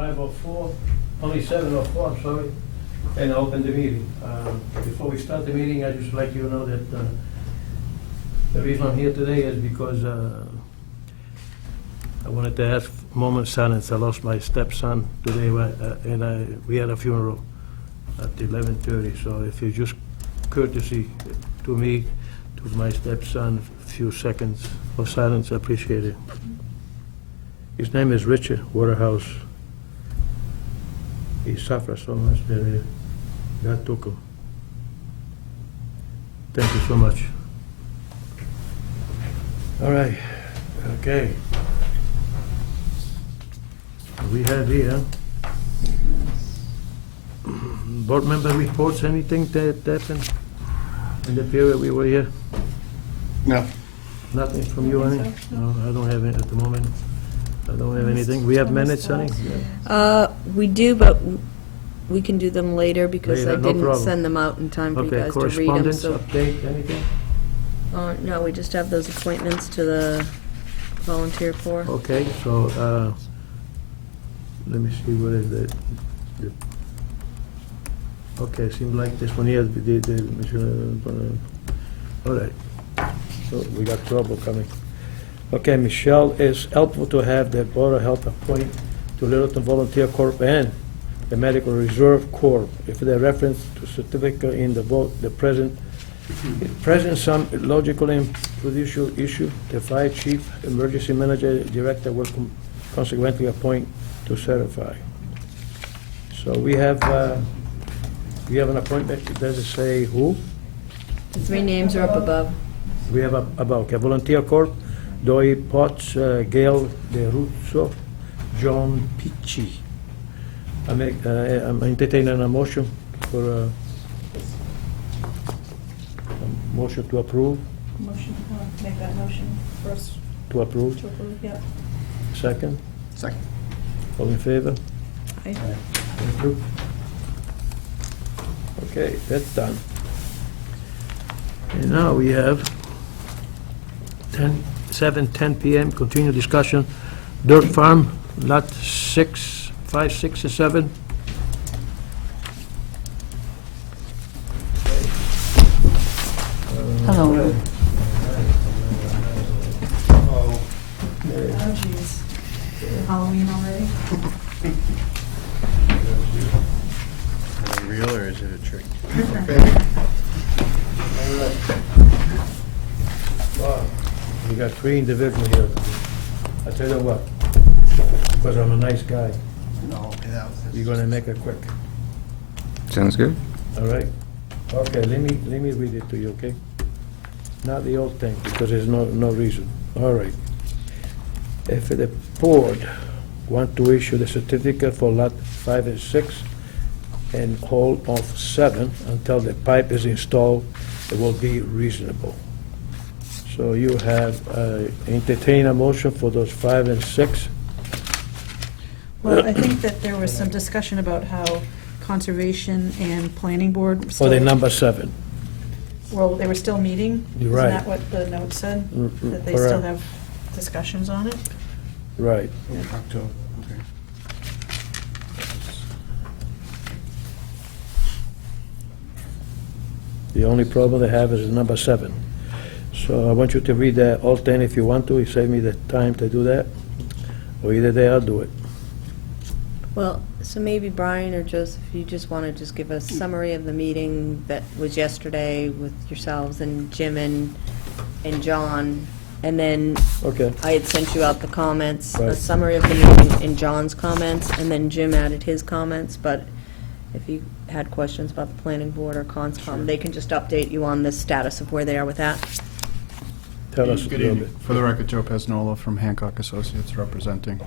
5:04, only 7:04, I'm sorry, and open the meeting. Before we start the meeting, I'd just like you to know that the reason I'm here today is because I wanted to ask a moment of silence. I lost my stepson today, and we had a funeral at 11:30, so if you just courtesy to me, to my stepson, a few seconds of silence, I appreciate it. His name is Richard Waterhouse. He suffered so much that God took him. Thank you so much. All right, okay. We have here board member reports. Anything that happened in the period we were here? No. Nothing from you, Annie? No, I don't have it at the moment. I don't have anything. We have minutes, Annie? We do, but we can do them later because Later, I no didn't problem. send them out in time for you Okay, guys to read them. correspondence, So, update, anything? no, we just have those appointments to the volunteer corps. Okay, so, let me see, what is the- okay, seems like this one here, all right. So we got trouble coming. Okay, Michelle, it's helpful to have the Board of Health appoint to Littleton Volunteer Corp and the Medical Reserve Corp. If they reference to certificate in the vote, the present some logical and prudential issue, the fire chief, emergency manager, director will consequently appoint to certify. So we have an appointment. Does it say who? The 3 names are up above. We have about, okay, Volunteer Corp, Doi Potts, Gail De Russo, John Picci. I'm entertaining a motion for a motion to approve, Motion, make that motion first to approve. to approve, yep. Second, Second. all in favor? Aye. Thank you. Okay, that's done. And now we have 7:10 PM, continued discussion, Dirt Farm, lot 6, 5, 6, and 7. Hello. Oh. Oh, jeez. Halloween already? Is it real or is it a trick? Wow, we got 3 individuals here. I tell you what, because I'm a nice guy, No, you're gonna make it quick, Sounds good. all right? Okay, let me read it to you, okay? Not the old thing, because there's no reason. All right. If the board want to issue the certificate for lot 5 and 6 and hold off 7 until the pipe is installed, it will be reasonable. So you have entertain a motion for those 5 and 6. Well, I think that there was some discussion about how conservation and planning board. For still- the number 7. Well, they were still meeting? You're right. Isn't that what the note said? That they correct. still have discussions on it? Right. October, okay. The only problem they have is number 7. So I want you to read that all 10 if you want to. You save me the time to do that. Or either day I'll do it. Well, so maybe Brian or Joseph, you just want to just give a summary of the meeting that was yesterday with yourselves and Jim and John, and then Okay. I had sent you out the comments, a Right. summary of the meeting and John's comments, and then Jim added his comments, but if you had questions about the planning board or conscom, they can just update you on the status of where they are with that. Tell us a Good little evening. bit. For the record, Joe Pesnola from Hancock Associates representing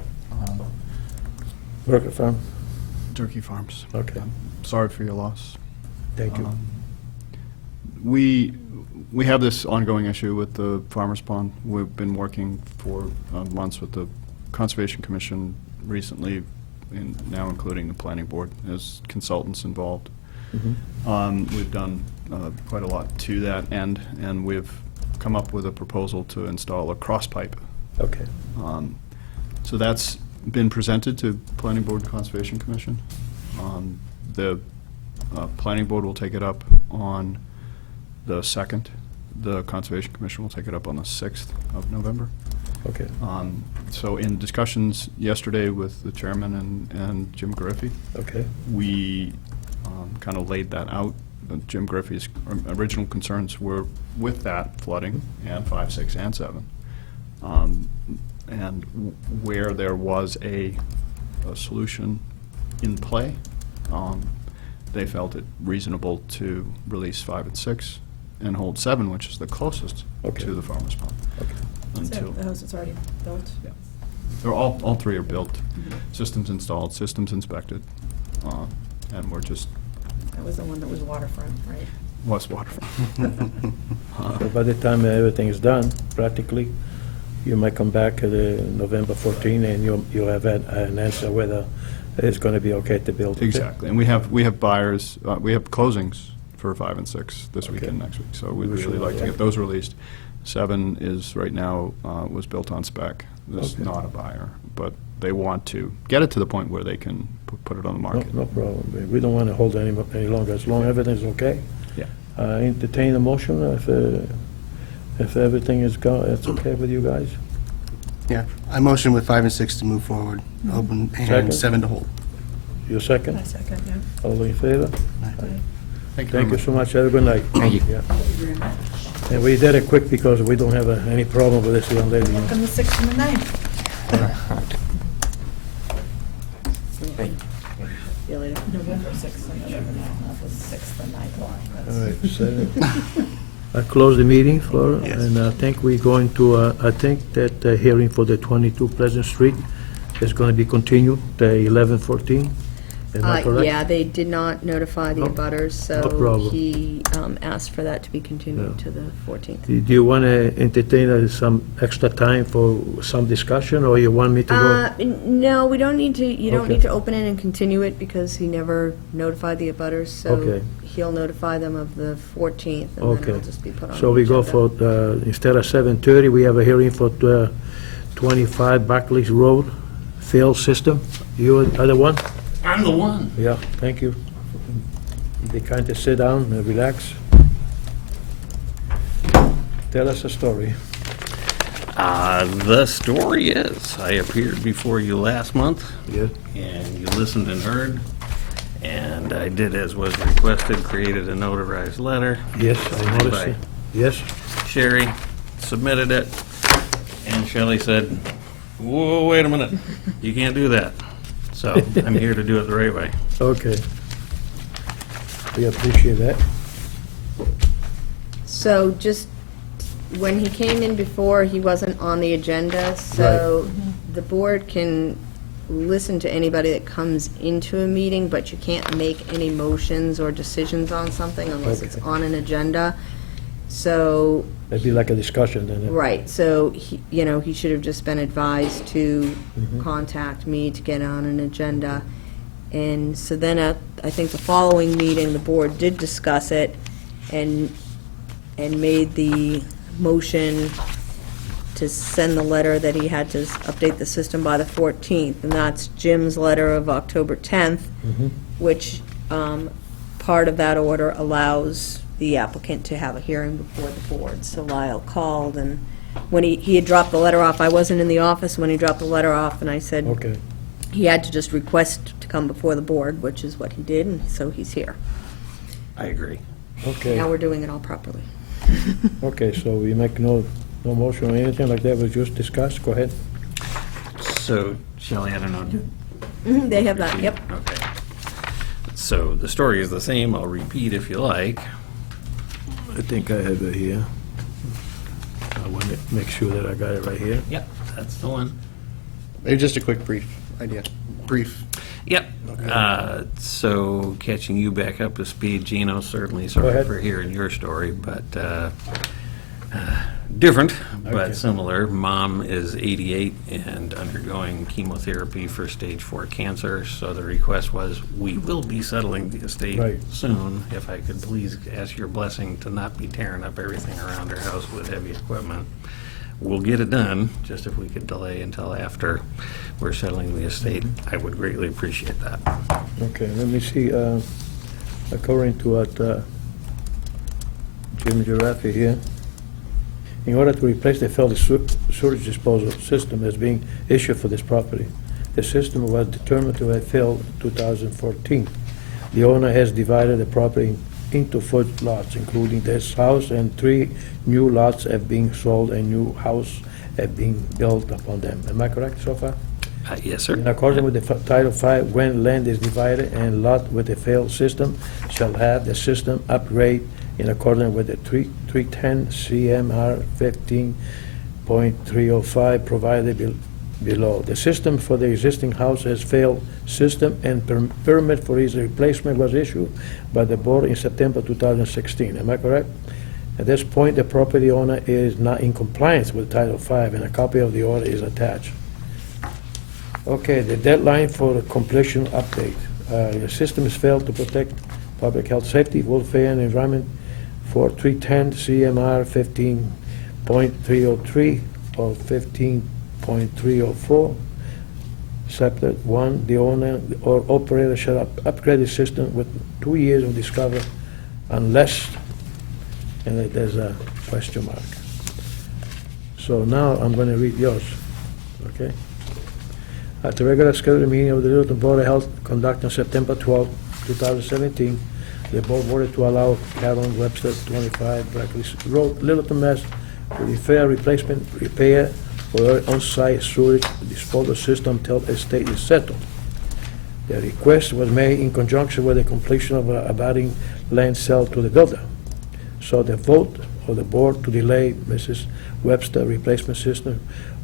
Worker farm. Turkey Farms. Okay. I'm sorry for your loss. Thank you. We have this ongoing issue with the Farmers Pond. We've been working for months with the Conservation Commission recently, and now including the Planning Board as consultants involved. Mhm. We've done quite a lot to that end, and we've come up with a proposal to install a cross pipe. Okay. So that's been presented to Planning Board and Conservation Commission. The Planning Board will take it up on the 2nd. The Conservation Commission will take it up on the 6th of November. Okay, So in discussions yesterday with the chairman and Jim Griffey, okay, we kind of laid that out. Jim Griffey's original concerns were with that flooding and 5, 6, and 7. And where there was a solution in play, they felt it reasonable to release 5 and 6 and hold 7, which is the closest Okay. to the farmer's pond. okay. Is that Until, the house that's already built? they're all 3 are built, systems installed, systems inspected, and we're just, That was the one that was waterfront, right? West Waterfront. So by the time everything is done, practically, you might come back at November 14 and you'll have an answer whether it's going to be okay to build. it. Exactly, and we have buyers, we have closings for 5 and 6 this week Okay. and next week, so we'd We should really like to know, get those released. 7 is, right now, was built on spec. There's Okay. not a buyer, but they want to get it to the point where they can put it on the No, market. no problem. We don't want to hold any longer, as long as everything's okay. Yeah. Entertain a motion if everything it's okay with you guys? Yeah, I motion with 5 and 6 to move forward, open, Second. and 7 to hold. Your second? My second, yeah. All in favor? Thank Thank you so much. Have a good night. Thank you. Yeah. And we did it quick because we don't have any problem with this young lady. Welcome the 6th and the 9th. See you later. November 6th and November 9th, not the 6th and 9th one. All right, so I close the meeting for, Yes. and I think we're going to, I think that the hearing for the 22 Pleasant Street is going to be continued, the 11/14. Am I correct? Yeah, they did not notify the No, abutters, no so problem. he asked for that to be continued Yeah. to the 14th. Do you want to entertain some extra time for some discussion, or you want me to go? No, we don't need to, you don't Okay. need to open it and continue it because he never notified the abutters, so Okay. he'll notify them of the 14th, and then Okay. it'll just be put on the So we go agenda. for, instead of 7:30, we have a hearing for 25 Barclays Road field system. You are the one? I'm the one. Yeah, thank you. Be kind to sit down and relax. Tell us a story. The story is, I appeared before you last month, Yeah, and you listened and heard, and I did as was requested, created a notarized letter. yes, I noticed Bye. it. Yes, Sherry submitted it, and Shelley said, whoa, wait a minute, you can't do that. So I'm here to do it the right way. okay. We appreciate that. So just, when he came in before, he wasn't on the agenda, so the board can listen to anybody that comes into a meeting, but you can't make any motions or decisions on something unless it's Okay. on an agenda. So, It'd be like a discussion then. right, so, he should have just been advised to Mhm. contact me to get on an agenda. And so then at, I think the following meeting, the board did discuss it and made the motion to send the letter that he had to update the system by the 14th. And that's Jim's letter of October 10th, Mhm. which part of that order allows the applicant to have a hearing before the board. So Lyle called, and when he had dropped the letter off, I wasn't in the office when he dropped the letter off, and I said Okay, he had to just request to come before the board, which is what he did, and so he's here. I agree. okay. Now we're doing it all properly. Okay, so we make no motion or anything like that, we just discuss, go ahead. So Shelley, I don't know, They have that, yep. okay. So the story is the same, I'll repeat if you like. I think I have it here. I want to make sure that I got it right here. Yep, that's the one. Maybe just a quick brief idea. Brief. Yep. So catching you back up to speed, Gino, certainly Go sorry ahead. for hearing your story, but different, Okay. but similar. Mom is 88 and undergoing chemotherapy for stage 4 cancer, so the request was, we will be settling the estate Right. soon. If I could please ask your blessing to not be tearing up everything around her house with heavy equipment. we'll get it done, just if we could delay until after we're settling the estate, I would greatly appreciate that. Okay, let me see, according to what Jim Giraffe here, in order to replace the failed sewage disposal system as being issued for this property, the system was determined to have failed in 2014. The owner has divided the property into 4 lots, including this house, and 3 new lots have been sold and new house have been built upon them. Am I correct so far? Yes, sir. In accordance with the Title V, when land is divided and lot with a failed system shall have the system upgrade in accordance with the 310 CMR 15.305 provided below. The system for the existing house has failed system, and permit for its replacement was issued by the board in September 2016. Am I correct? At this point, the property owner is not in compliance with Title V, and a copy of the order is attached. Okay, the deadline for the completion update. The system has failed to protect public health, safety, welfare, and environment for 310 CMR 15.303 or 15.304. Chapter 1, the owner or operator shall upgrade the system with 2 years of discovery unless, and there's a question mark. So now I'm going to read yours, okay? At the regular scheduled meeting of the Littleton Board of Health conducted on September 12, 2017, the board voted to allow Carolyn Webster, 25 Brackley Road, Littleton, Mass, to defer replacement repair for her on-site sewage disposal system till the estate is settled. The request was made in conjunction with the completion of a abutting land sale to the builder. So the vote of the board to delay Mrs. Webster replacement system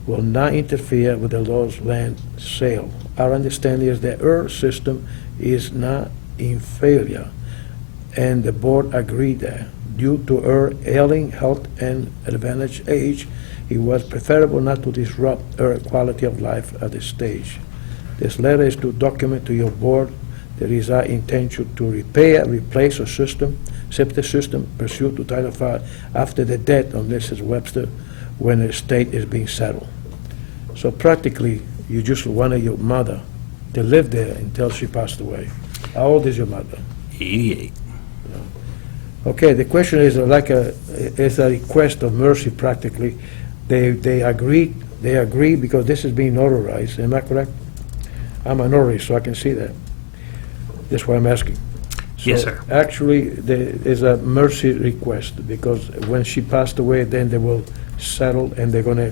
will not interfere with the Lord's land sale. Our understanding is that her system is not in failure, and the board agreed that due to her ailing health and advanced age, it was preferable not to disrupt her quality of life at this stage. This letter is to document to your board that it is our intention to repair, replace a system, septic system pursuant to Title V after the death of Mrs. Webster when the estate is being settled. So practically, you just wanted your mother to live there until she passed away. How old is your mother? 88. Okay, the question is is a request of mercy practically. They agree because this is being notarized, am I correct? I'm a notary, so I can see that. That's why I'm asking. Yes, So sir. actually, there is a mercy request, because when she passed away, then they will settle and they're gonna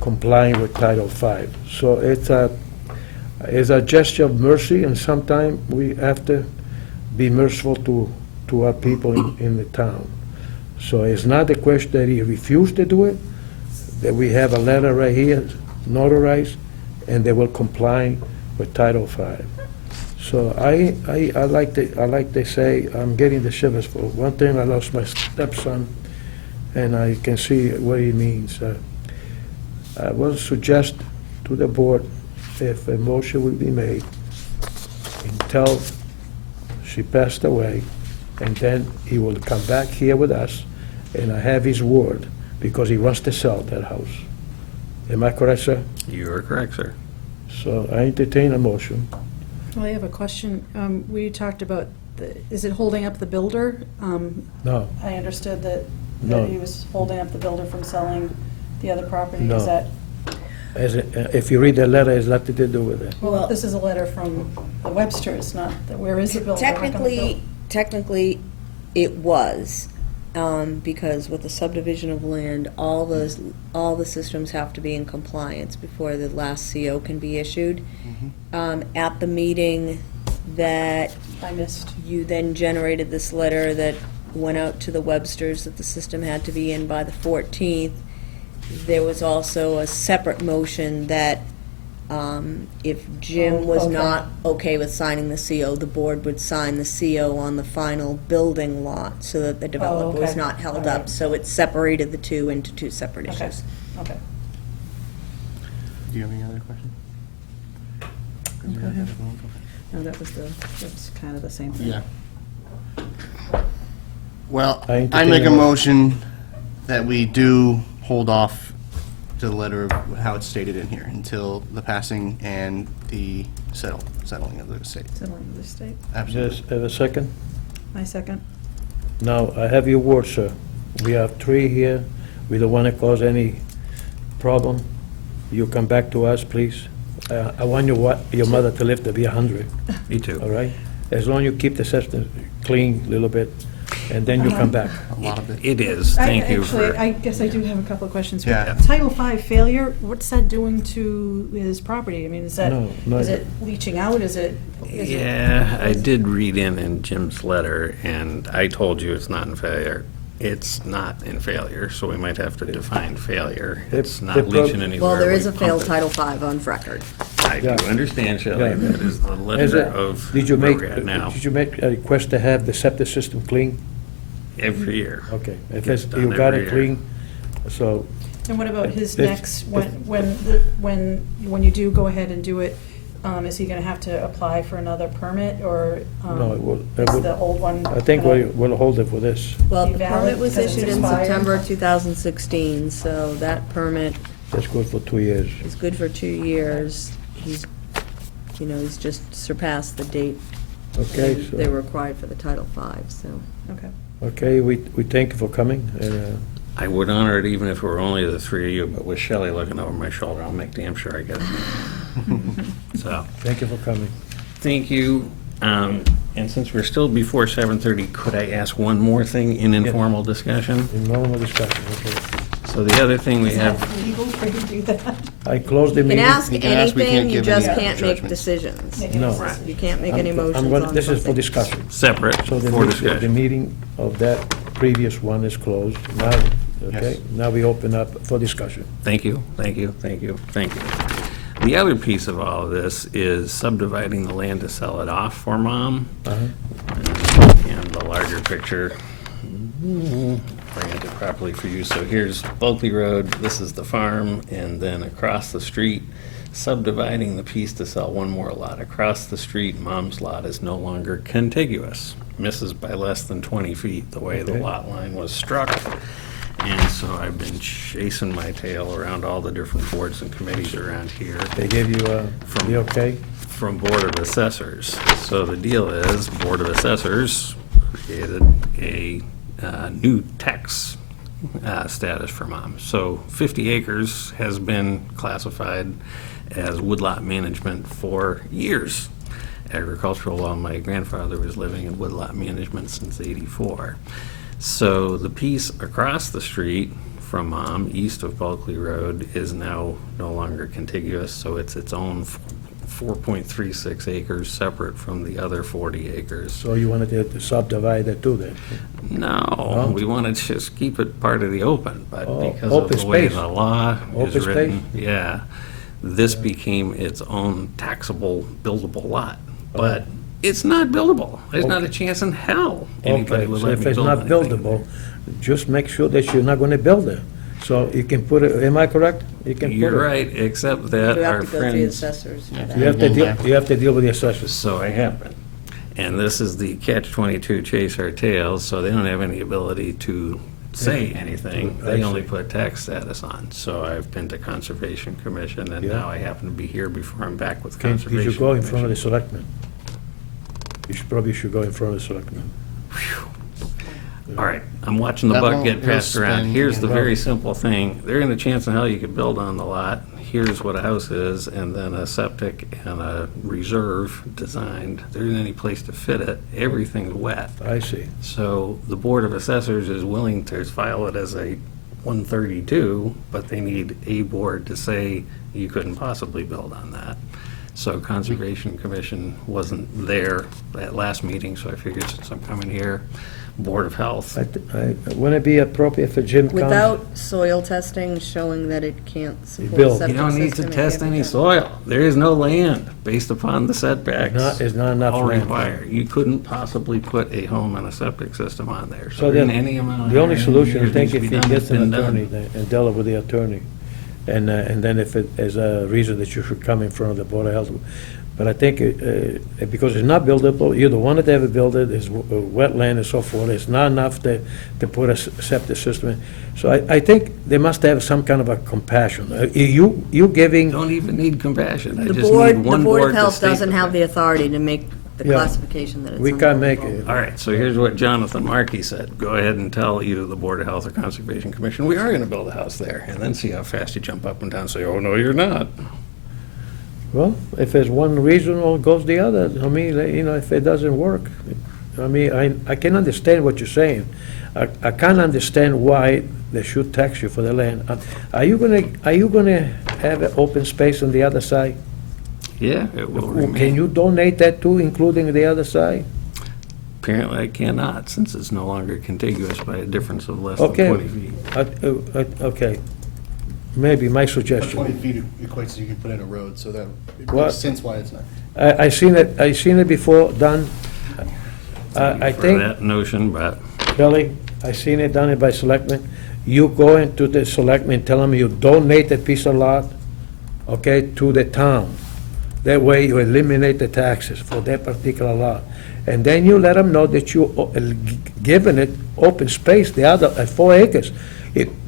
comply with Title V. So it's a gesture of mercy, and sometimes we have to be merciful to our people in the town. So it's not the question that he refused to do it, that we have a letter right here, notarized, and they will comply with Title V. So I like to say, I'm getting the shivers for one thing. I lost my stepson, and I can see what he means. I will suggest to the board if a motion will be made until she passed away, and then he will come back here with us, and I have his word, because he wants to sell that house. Am I correct, sir? You are correct, sir. So I entertain a motion. Well, I have a question. We talked about, is it holding up the builder? No, I understood that No. he was holding up the builder from selling the other property. No. Is that, if you read the letter, it's nothing to do with it. well, this is a letter from the Websters, not, where is the builder? How come it built? Technically, it was, because with the subdivision of land, all the systems have to be in compliance before the last CO can be issued. At the meeting that I missed. you then generated this letter that went out to the Websters that the system had to be in by the 14th. There was also a separate motion that if Jim was okay. not okay with signing the CO, the board would sign the CO on the final building lot so that the developer was okay. not held All up. right. So it separated the two into two separate Okay, issues. okay. Do you have any other questions? Go ahead. No, that's kind of the same thing. Yeah. Well, I I entertain make a a mo- motion that we do hold off to the letter of how it's stated in here, until the passing and the settling of the estate. Settling of the state. Absolutely. Just have a second? My second. Now, I have your word, sir. We have 3 here. We don't want to cause any problem. You come back to us, please. I want your mother to live to be 100, Me too. all right? As long as you keep the system clean a little bit, and then you come back. A lot of it. It is, thank you Actually, for, I guess I do have a couple of questions. Yeah. Title V failure, what's that doing to his property? I mean, is that, No, is it leaching out? Is it? yeah, I did read in Jim's letter, and I told you it's not in failure. It's not in failure, so we might have to define failure. It's not leaching anywhere. Well, there is We a failed pump it. Title V on record. I do Yeah. understand, Shelley, Yeah. that is the Is letter it- of Did you where make, we're at now, did you make a request to have the septic system clean? every year. Okay, if Gets it's, done you got every it year. clean, so, And what about his It's- next, when you do go ahead and do it, is he gonna have to apply for another permit, or no, it will, is the old one? I think gonna- we'll hold it for this. Well, Be the valid permit was because it's issued in expired? September 2016, so that permit That's good for 2 years. is good for 2 years. He's just surpassed the date Okay, they were so, required for the Title V, so. Okay. okay, we thank you for coming, and, I would honor it even if it were only the 3 of you, but with Shelley looking over my shoulder, I'll make damn sure I get it. So, thank you for coming. thank you. And since we're still before 7:30, could I ask one more thing in informal discussion? In normal discussion, okay. So the other thing we Is have, that legal for you to do that? I close the You can meeting. ask You can ask, we can't anything, you give just any can't make judgments. decisions. Make a No. decision. You can't make any I'm motions gonna- on This is for something. discussion. separate So for the discussion. meeting of that previous one is closed. Now, okay, Yes. now we open up for discussion. Thank you, thank you, thank you, thank you. The other piece of all of this is subdividing the land to sell it off for Mom. And the larger picture, oriented properly for you. So here's Bulkley Road, this is the farm, and then across the street, subdividing the piece to sell one more lot. Across the street, Mom's lot is no longer contiguous, misses by less than 20 feet, the way the Okay. lot line was struck. And so I've been chasing my tail around all the different boards and committees around here They gave you the okay? from Board of Assessors. So the deal is, Board of Assessors created a new tax status for Mom. So 50 acres has been classified as woodlot management for years. Agricultural law, my grandfather was living in woodlot management since '84. So the piece across the street from Mom, east of Bulkley Road, is now no longer contiguous, so it's its own 4.36 acres, separate from the other 40 acres. So you wanted to subdivide it too then? No, we want to just keep it part of the open, but Oh, because of open the way space. the law Open is written, space? yeah, this became its own taxable, buildable lot. But it's not buildable. There's not a Okay. chance in hell anybody Okay, would so let if me it's build not anything. buildable, just make sure that you're not gonna build it. So you can put it, am I correct? You can put it. You're right, except that You our have to go through the friends. assessors for Yeah. that. You have to deal with the assessors. So I have been. And this is the catch-22, chase our tails, so they don't have any ability to say anything. They only put tax status on. So I've been to Conservation Commission, and Yeah. now I happen to be here before I'm back with Did Conservation you go in front of the Commission. selectmen? Probably should go in front of the selectmen. All right, I'm watching the That buck won't- get passed it'll around. spin, Here's the yeah. very simple thing. There ain't a chance in hell you could build on the lot. Here's what a house is, and then a septic and a reserve designed. There isn't any place to fit it. Everything's wet. I see. So the Board of Assessors is willing to file it as a 132, but they need a board to say you couldn't possibly build on that. So Conservation Commission wasn't there at last meeting, so I figured since I'm coming here, Board of Health. Wouldn't it be appropriate for Jim comes? Without soil testing showing that it can't support a build. septic You system. don't need to it test can't be any done. soil. There is no land based upon the setbacks. It's not enough all land. required. You couldn't possibly put a home and a septic system on there. So there then, isn't any amount of the only hiring solution, I years think, needs to if be he done, gets it's an been done. attorney then, and deal with the attorney, and then if it is a reason that you should come in front of the Board of Health, But I think, because it's not buildable, you don't want it to ever build it, it's wetland and so forth, it's not enough to put a septic system in. So I think they must have some kind of a compassion. You giving, Don't even need compassion. I The just board, need the one Board board of to Health state doesn't have the fact. authority to make the Yeah. classification that it's we can't make unbuildable. it. All right, so here's what Jonathan Markey said. Go ahead and tell either the Board of Health or Conservation Commission, we are gonna build a house there, and then see how fast you jump up and down and say, oh, no, you're not. Well, if there's one reason, well, it goes the other. I mean, if it doesn't work, I mean, I can understand what you're saying. I can't understand why they should tax you for the land. Are you gonna have an open space on the other side? Yeah, it will Can remain. you donate that too, including the other side? Apparently I cannot, since it's no longer contiguous by a difference of less than Okay. 20 feet. Okay, maybe my 20 suggestion. feet equates to you can put in a road, so that it What? makes sense why it's not. I seen it before done. I For think, that notion, but Billy, I seen it done by selectmen. You go into the selectmen, tell them you donate a piece of lot, okay, to the town. That way you eliminate the taxes for that particular lot. And then you let them know that you giving it open space, the other, 4 acres.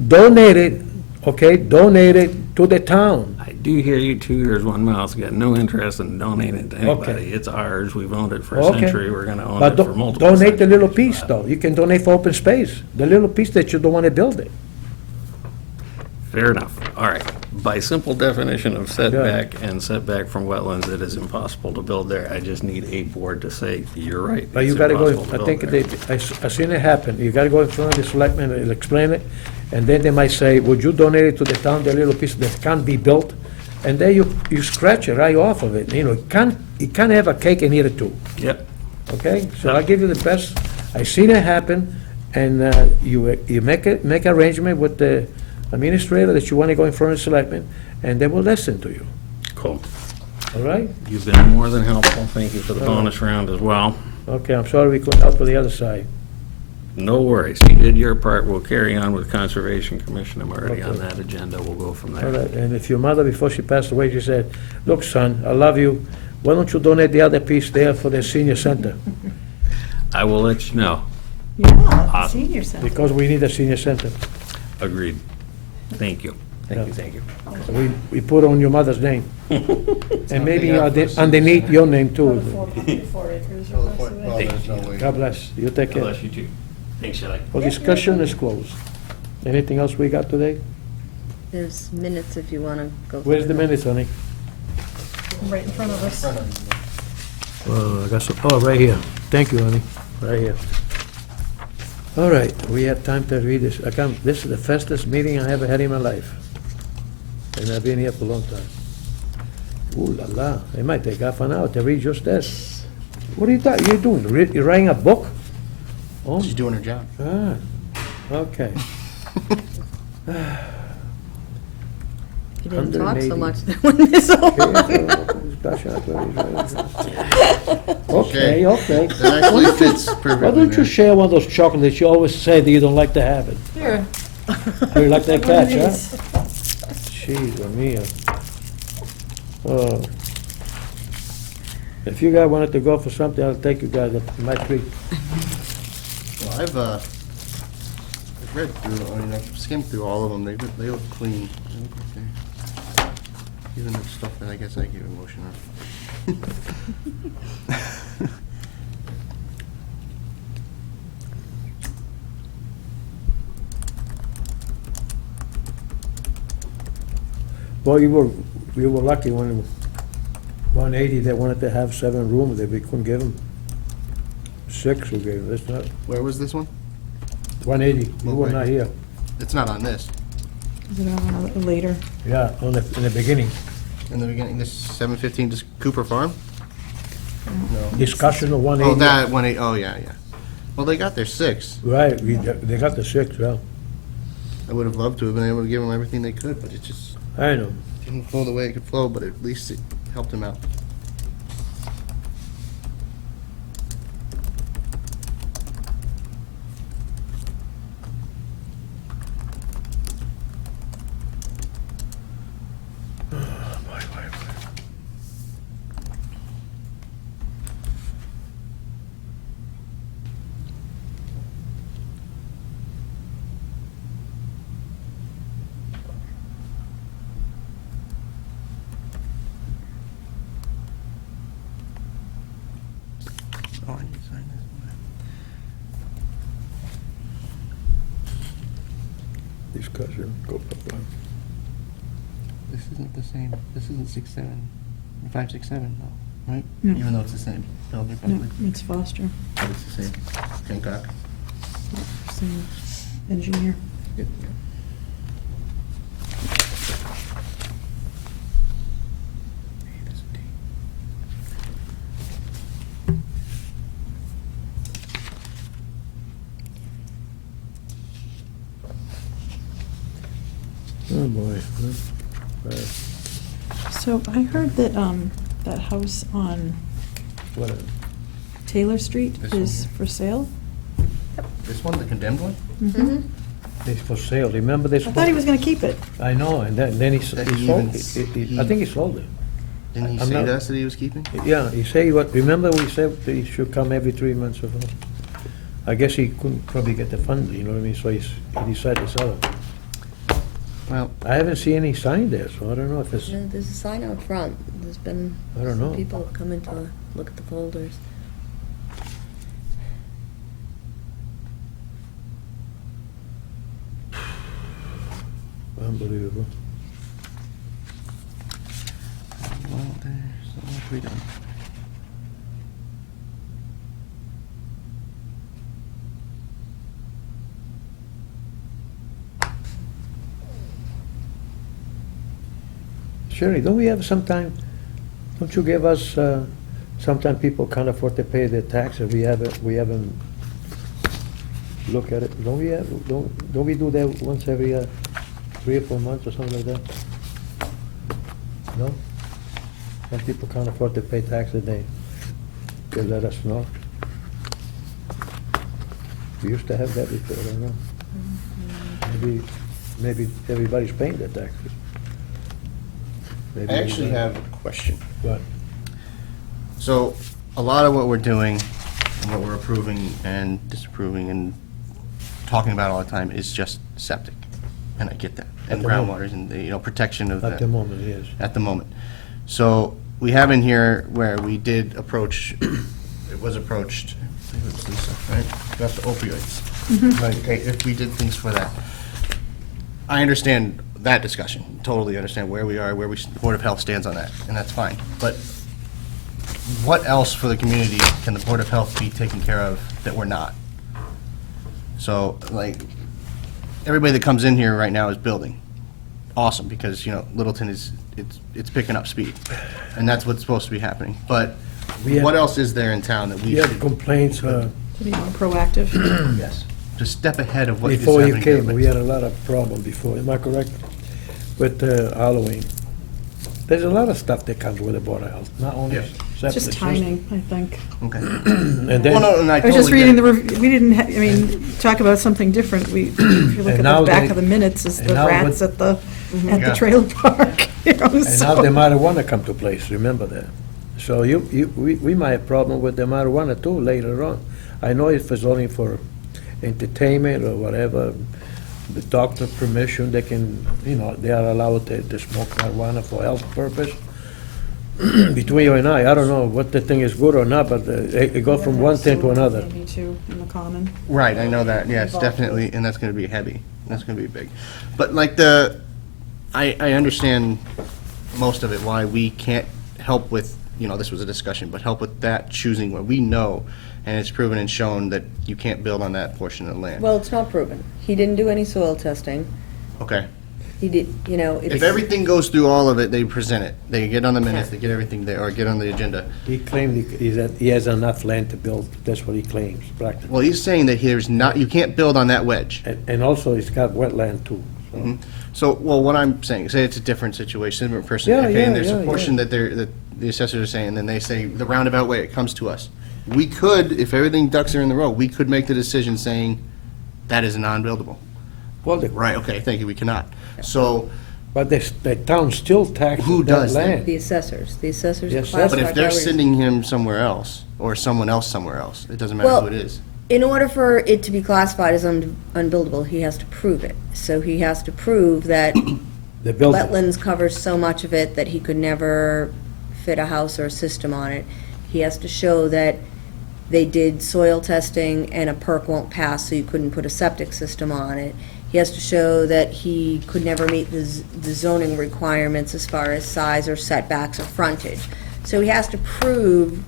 Donate it, okay, donate it to the town. I do hear you, 2 ears, 1 mouth, got no interest in donating it to anybody. Okay. It's ours, we've owned it for a Okay. century, we're gonna own But it for multiple donate the little centuries. piece, though. You can donate for open space, the little piece that you don't want to build it. Fair enough, all right. By simple definition of setback and setback from wetlands, it is impossible to build there. I just need a board to say, you're right, But you it's gotta go, impossible to I build think there. I seen it happen. You gotta go in front of the selectmen and explain it, and then they might say, would you donate it to the town, the little piece that can't be built? And then you scratch it right off of it. You can't have a cake and eat it too, Yep, okay? So I'll give you the best. I seen it happen, and you make arrangement with the administrator that you wanna go in front of the selectmen, and they will listen to you, cool. all right? You've been more than helpful, thank you for the bonus round as well. Okay, I'm sorry we couldn't help with the other side. No worries, you did your part, we'll carry on with Conservation Commission, I'm already on Okay. that agenda, we'll go from All there. right, and if your mother, before she passed away, she said, look, son, I love you, why don't you donate the other piece there for the senior center? I will let you know, Yeah, Awesome. senior center. Because we need a senior center. agreed. Thank you, thank you, Yeah. thank you. So we put on your mother's name, and maybe underneath your name too. 4 acres Well, there's no way. God bless, you take God care. bless you too. Thanks, Shelley. Well, discussion is closed. Anything else we got today? There's minutes if you want to go. Where's through the them. minutes, honey? Right in front of us. I got some, oh, right here. Thank you, honey, right here. All right, we have time to read this. This is the fastest meeting I ever had in my life. And I've been here for a long time. Ooh la la, it might take half an hour to read just this. What are you doing? You writing a book? Oh, She's doing her job. okay. You didn't talk 180. so much when this all. Okay, okay. That actually fits Why perfectly. don't you man. share one of those chocolates you always say that you don't like to have it? Here. You like that One of catch, huh? these. Jeez, mia. Oh. If you guys wanted to go for something, I'll take you guys up my treat. Well, I've read through, I mean, I've skimmed through all of them, they look clean. They look okay. Even the stuff that I guess I give emotion on. Well, you were lucky when 180, they wanted to have 7 rooms, that we couldn't give them. 6 we gave them, that's not, Where was this one? 180, you were not here. It's not on this. Is it on later? Yeah, in the beginning. In the beginning, this 715, just Cooper Farm? No. Discussion of 180. Oh, that, 18, oh, yeah, yeah. Well, they got their 6. Right, they got the 6, yeah. I would have loved to have been able to give them everything they could, but it just I know. didn't flow the way it could flow, but at least it helped them out. Oh, I need to sign this. Discussion, go for one. This isn't the same, this isn't 567, no, right? No. Even though it's the same building, No, probably, it's Foster, but it's the same. Hancock. same engineer. Oh, boy. So I heard that, that house on What, Taylor Street This one is here? for sale. This one, the condemned one? Mhm. it's for sale, remember this? I thought he was gonna keep it. I know, and then he That he he sold, even I think he sold it. Didn't he I'm say not- to us that he was keeping? Yeah, he say what, remember we said that he should come every 3 months or so? I guess he couldn't probably get the funds, you know what I mean, so he decided to sell it. Well, I haven't seen any sign there, so I don't know if it's, No, there's a sign out front. There's been I don't some know. people have come in to look at the folders. unbelievable. well, there's so much we done. Sherry, don't we have sometime, don't you give us, sometime people can't afford to pay their taxes, we haven't look at it, don't we have, don't we do that once every 3 or 4 months or something like that? No? Some people can't afford to pay taxes, they let us know. We used to have that before, I don't know. Maybe everybody's paying their taxes. Maybe I actually everybody- have a question. What? So, a lot of what we're doing, and what we're approving and disapproving and talking about all the time is just septic, and I get that, and At the moment. groundwaters and, you know, protection of that. At the moment, yes. At the moment. So, we have in here where we did approach, it was approached, I think it was Lisa, right? About the opioids. Right. Okay, if we did things for that. I understand that discussion, totally understand where we are, where we, the Board of Health stands on that, and that's fine. But what else for the community can the Board of Health be taking care of that we're not? So, like, everybody that comes in here right now is building. Awesome, because, you know, Littleton is, it's picking up speed, and that's what's supposed to be happening. But We had- what else is there in town that we We had should, complaints To be more proactive. yes, to step ahead of what is before you happening came, here? we had a lot of problem before, am I correct? With Halloween. There's a lot of stuff that comes with the Board of Health, not only Yeah. septic Just system. timing, I think. Okay. And Well, then, no, and I I was just totally reading get the, it. we didn't, I mean, talk about something different. If you look And at now the back they- of the minutes, is and the now rats with- at the Yeah. trailer park, you know, and now so. the marijuana come to place, remember that? So we might have problem with the marijuana too later on. I know if it's only for entertainment or whatever, the doctor permission, they can, you know, they are allowed to smoke marijuana for health purpose. Between you and I don't know what the thing is good or not, but it go from one thing to another. Maybe too, in the common. Right, I know that, yes, Involved definitely, with- and that's gonna be heavy, that's gonna be big. But like I understand most of it, why we can't help with, you know, this was a discussion, but help with that choosing where we know, and it's proven and shown that you can't build on that portion of the land. Well, it's not proven. He didn't do any soil testing. Okay, He did, you know, it's. if everything goes through all of it, they present it, they get on the minutes, they get everything there, or get on the agenda. He claimed he has enough land to build, that's what he claims, practically. Well, he's saying that there's not, you can't build on that wedge. And also, he's got wetland too, so. Mhm. So, well, what I'm saying, say it's a different situation, different person, Yeah, okay, and yeah, there's a yeah, portion yeah. that the assessors are saying, and then they say, the roundabout way, it comes to us. We could, if everything ducks are in the row, we could make the decision saying, that is non-buildable. Well, Right, okay, thank you, we cannot. So, but the town still taxes Who that does then? land. The assessors. The assessors The are assessors. classified. but if they're by region. sending him somewhere else, or someone else somewhere else, it doesn't matter who Well, it is. In order for it to be classified as unbuildable, he has to prove it. So he has to prove that The building. wetlands covers so much of it that he could never fit a house or a system on it. He has to show that they did soil testing and a perk won't pass, so you couldn't put a septic system on it. He has to show that he could never meet the zoning requirements as far as size or setbacks or frontage. So he has to prove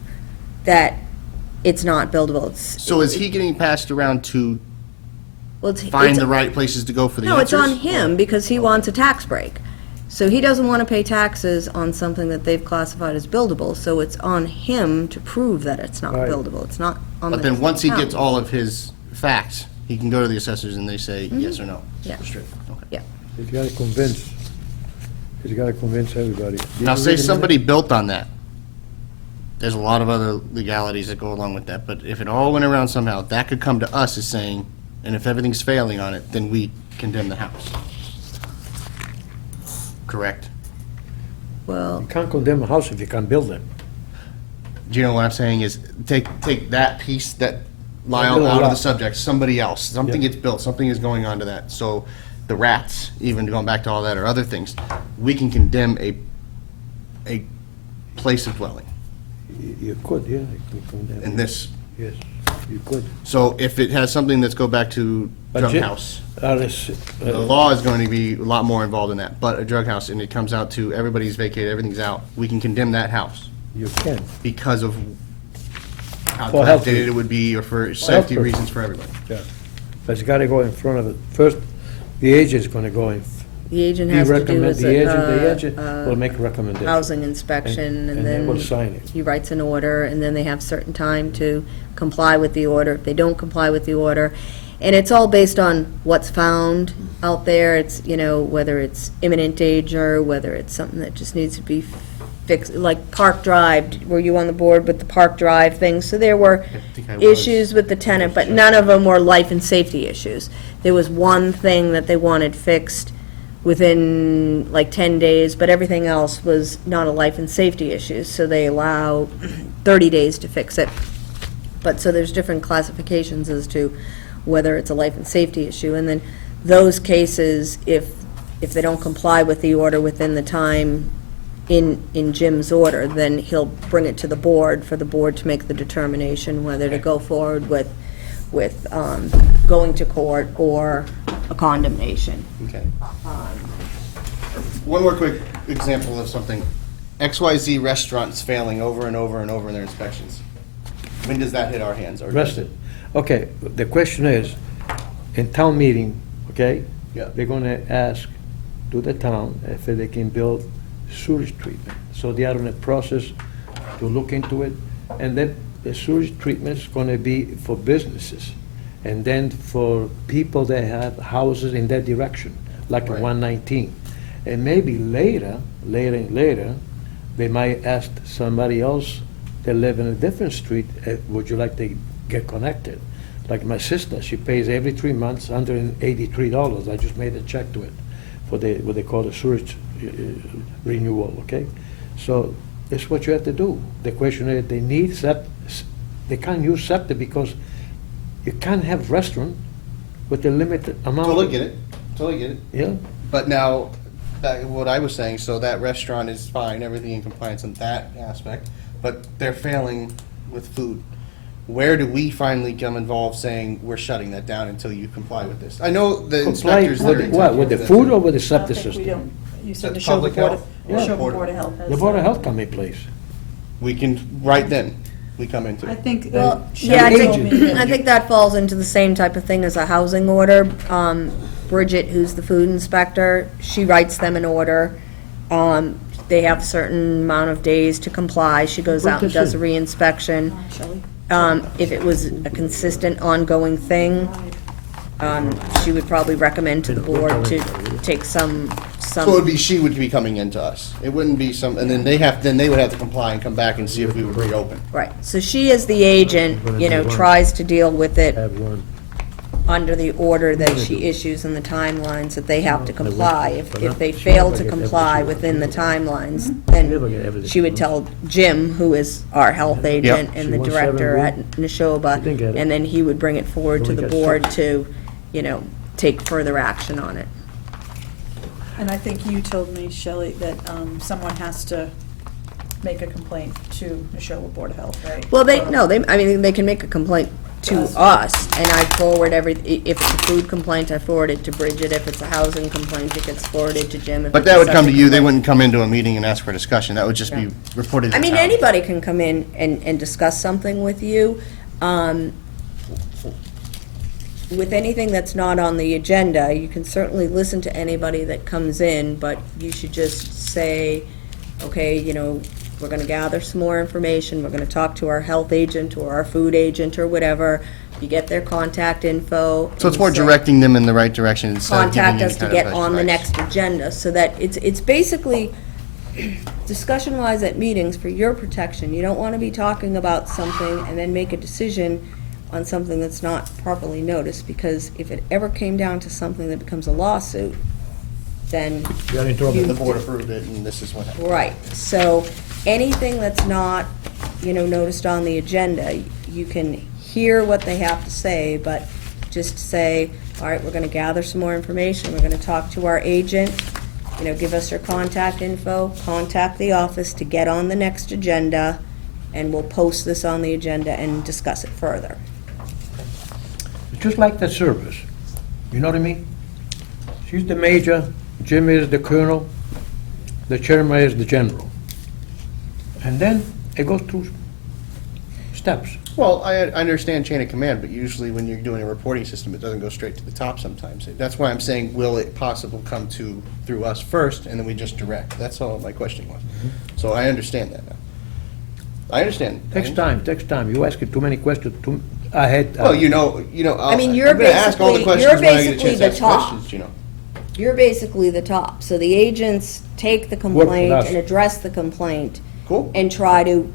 that it's not buildable. So is he getting passed around to Well, find the right places to go for the No, it's answers? on him, because he wants a tax break. So he doesn't want to pay taxes on something that they've classified as buildable, so it's on him to prove that it's not Right. buildable. It's not on the But then once he town. gets all of his facts, he can go to the assessors and they say yes or no. Mm-hmm. Yeah. Restricted, okay. Yeah. He's gotta convince everybody. Did Now, you say read the somebody minute? built on that. There's a lot of other legalities that go along with that, but if it all went around somehow, that could come to us as saying, and if everything's failing on it, then we condemn the house. Correct? Well, You can't condemn a house if you can't build it. Do you know what I'm saying is, take that piece, that Lyle Build a out of the lot. subject, somebody else, something Yeah. gets built, something is going on to that. So the rats, even going back to all that or other things, we can condemn a place of dwelling You could, yeah, you could condemn. in this. Yes, you could. So if it has something that's go back to But drug Jim- house, Alice, the law is going to be a lot more involved in that. But a drug house, and it comes out to everybody's vacated, everything's out, we can condemn that house you can. because of how For health dilapidated it would be or for safety purposes. reasons for everybody. Yeah, but it's gotta go in front of it. First, the agent's gonna go in. the agent He has to do recommend, is the agent a will make a recommendation. housing inspection, and they will then sign it. he writes an order, and then they have certain time to comply with the order. If they don't comply with the order, and it's all based on what's found out there. It's, whether it's imminent danger, whether it's something that just needs to be fixed, like Park Drive. Were you on the board with the Park Drive thing? So there were think I was. issues with the tenant, but none of them were life and safety issues. There was one thing that they wanted fixed within like 10 days, but everything else was not a life and safety issue, so they allow 30 days to fix it. But, so there's different classifications as to whether it's a life and safety issue, and then those cases, if they don't comply with the order within the time in Jim's order, then he'll bring it to the board for the board to make the determination whether to go forward with going to court or a condemnation. Okay. One more quick example of something. XYZ restaurant is failing over and over and over in their inspections. When does that hit our hands? Or does Arrested. Okay, the question is, in town meeting, okay? Yeah. They're gonna ask to the town if they can build sewage treatment. So they are in the process to look into it, and then the sewage treatment is gonna be for businesses, and then for people that have houses in that direction, like Right. 119. And maybe later, they might ask somebody else that live in a different street, would you like to get connected? Like my sister, she pays every 3 months $183. I just made a check to it for what they call the sewage renewal, okay? So it's what you have to do. The question is, they need they can't use septic because you can't have restaurant with a limited amount. Totally get it. Totally get it. Yeah, But now, back what I was saying, so that restaurant is fine, everything in compliance in that aspect, but they're failing with food. Where do we finally come involved saying, we're shutting that down until you comply with this? I know the comply inspectors. they're with what, with the taking care of food that or with the I septic think we system? don't, you said the That's show the public Board of, health? the Yeah. show the Board of Health has. The Board of Health come in place. We can, right then, we come into I it. think, Well, Shelley yeah, I told think, me that- I think that falls into the same type of thing as a housing order. Bridget, who's the food inspector, she writes them an order. They have a certain amount of days to comply. She goes out and does a reinspection. Shelley? If it was a consistent, ongoing thing, she would probably recommend to the board to take some. So it would be, she would be coming into us. It wouldn't be some, and then they would have to comply and come back and see if we would reopen. Right, so she as the agent, tries to deal with it Have one. under the order that she issues and the timelines that they have to comply. If they fail to comply within the timelines, then she would tell Jim, who is our health agent and the She wants director 7 at Neshoba, She didn't get it. and then he would bring it forward to Only the got board 6. to, take further action on it. And I think you told me, Shelley, that someone has to make a complaint to Neshoba Board of Health, right? Well, I mean, they can make a complaint to us, and I forward if it's a food complaint, I forward it to Bridget. If it's a housing complaint, it gets forwarded to Jim. If But it's that a would come to septic you, they complaint- wouldn't come into a meeting and ask for discussion, that would just be Yeah. reported to I the mean, town. anybody can come in and discuss something with you. With anything that's not on the agenda, you can certainly listen to anybody that comes in, but you should just say, okay, you know, we're gonna gather some more information, we're gonna talk to our health agent or our food agent or whatever. You get their contact info. So it's and more say, directing them in the right direction instead of giving contact any us to kind get of on the advice. next agenda, so that it's basically, discussion-wise at meetings for your protection. You don't want to be talking about something and then make a decision on something that's not properly noticed, because if it ever came down to something that becomes a lawsuit, then You're in trouble. The board approved it, and this is what happened. right. So anything that's not, noticed on the agenda, you can hear what they have to say, but just say, all right, we're gonna gather some more information, we're gonna talk to our agent, give us your contact info, contact the office to get on the next agenda, and we'll post this on the agenda and discuss it further. It's just like the service, you know what I mean? She's the major, Jim is the colonel, the chairman is the general. And then it goes through steps. Well, I understand chain of command, but usually when you're doing a reporting system, it doesn't go straight to the top sometimes. That's why I'm saying, will it possible come through us first, and then we just direct? That's all my question was. So I understand that now. I understand. Takes time, you ask it too many questions, I had. Well, I mean, you're I'm gonna ask all the basically- questions you're when I get a basically chance the to ask top. questions, You're basically the top, so the agents take the with complaint us. and address the complaint. Cool. And try to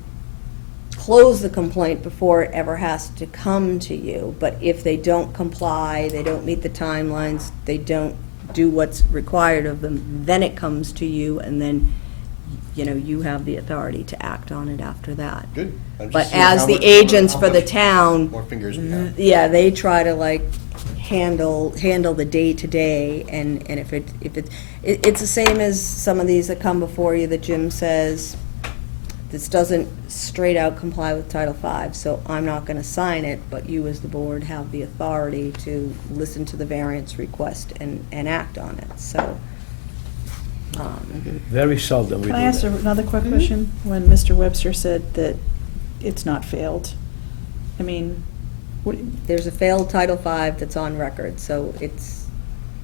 close the complaint before it ever has to come to you. But if they don't comply, they don't meet the timelines, they don't do what's required of them, then it comes to you, and then, you have the authority to act on it after that. Good. I'm just But seeing as how the much- agents how for the much town, More fingers we have. yeah, they try to handle the day-to-day, and if it's the same as some of these that come before you that Jim says, this doesn't straight out comply with Title V, so I'm not gonna sign it, but you as the board have the authority to listen to the variance request and act on it, so. Very seldom we do Can I ask that. another quick question? When Mr. Webster said that it's not failed, I mean, what, There's a failed Title V that's on record, so it's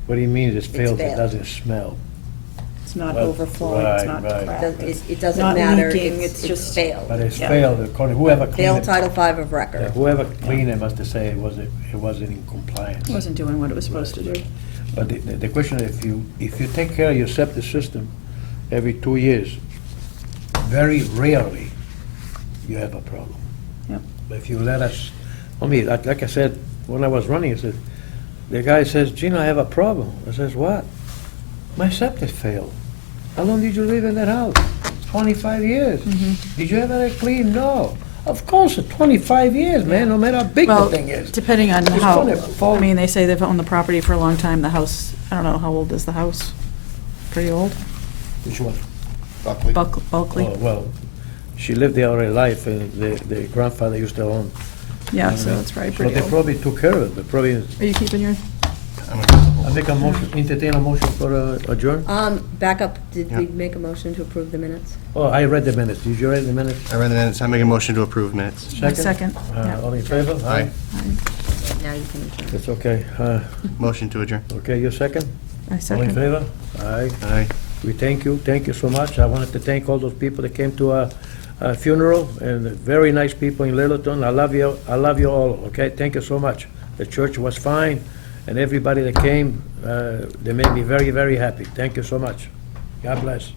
What do you mean it's failed, it failed. doesn't smell? it's not Well, overflowing, it's not right. cracked. it doesn't Not matter, leaking, it's it's just- failed. But it's Yeah. failed, according, whoever cleaned Failed it. Title V of Yeah, record. whoever cleaned it must have said it wasn't in compliance. It wasn't doing what it was supposed to do. But the question is, if you take care of your septic system every 2 years, very rarely you have a problem. Yep. But if you let us, like I said, when I was running, I said, the guy says, Gina, I have a problem. I says, what? My septic failed. How long did you live in that house? 25 years. Did you ever clean? No. Of course, 25 years, man, no matter how big the Well, thing is. depending on It's how, gonna fall- I mean, they say they've owned the property for a long time, the house, I don't know, how old is the house? Pretty old? Which one? Buckley. Bulkley? Oh, well, she lived there all her life, and the grandfather used to own. Yeah, so it's probably So pretty they old. probably took care of it, but probably, Are you keeping your, I make a motion, entertain a motion for adjourn? Back up, did we Yeah. make a motion to approve the minutes? Oh, I read the minutes. Did you read the minutes? I read the minutes, I make a motion to approve minutes. second? Yeah. All in favor? Aye. Now you can adjourn. That's okay. Motion to adjourn. Okay, you second? I All in second. favor? Aye. Aye. We thank you so much. I wanted to thank all those people that came to our funeral, and very nice people in Littleton. I love you all, okay? Thank you so much. The church was fine, and everybody that came, they made me very, very happy. Thank you so much. God bless.